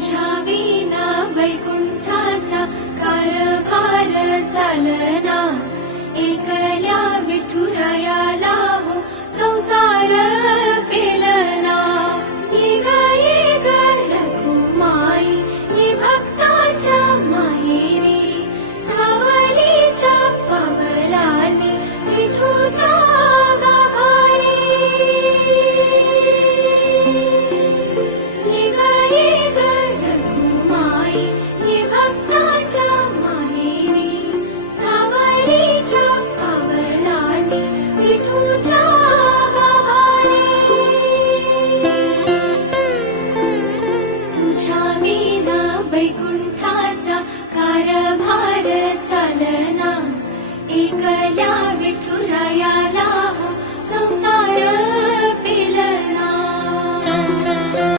तुझ्या विना वैकुंठाचा कारभार चालना, एकल्या विठुरायाला हो संसार पेलना. ये ग रखुमाई ये भक्ताच्या माहेरी, सावलीच्या पावलांनी विठूच्या गाभारी. ये ग रखुमाई ये भक्ताच्या माहेरी, सावलीच्या पावलांनी विठूच्या गाभारी. तुझ्या विना वैकुंठाचा कारभार चालना, एकल्या विठुरायाला हो संसार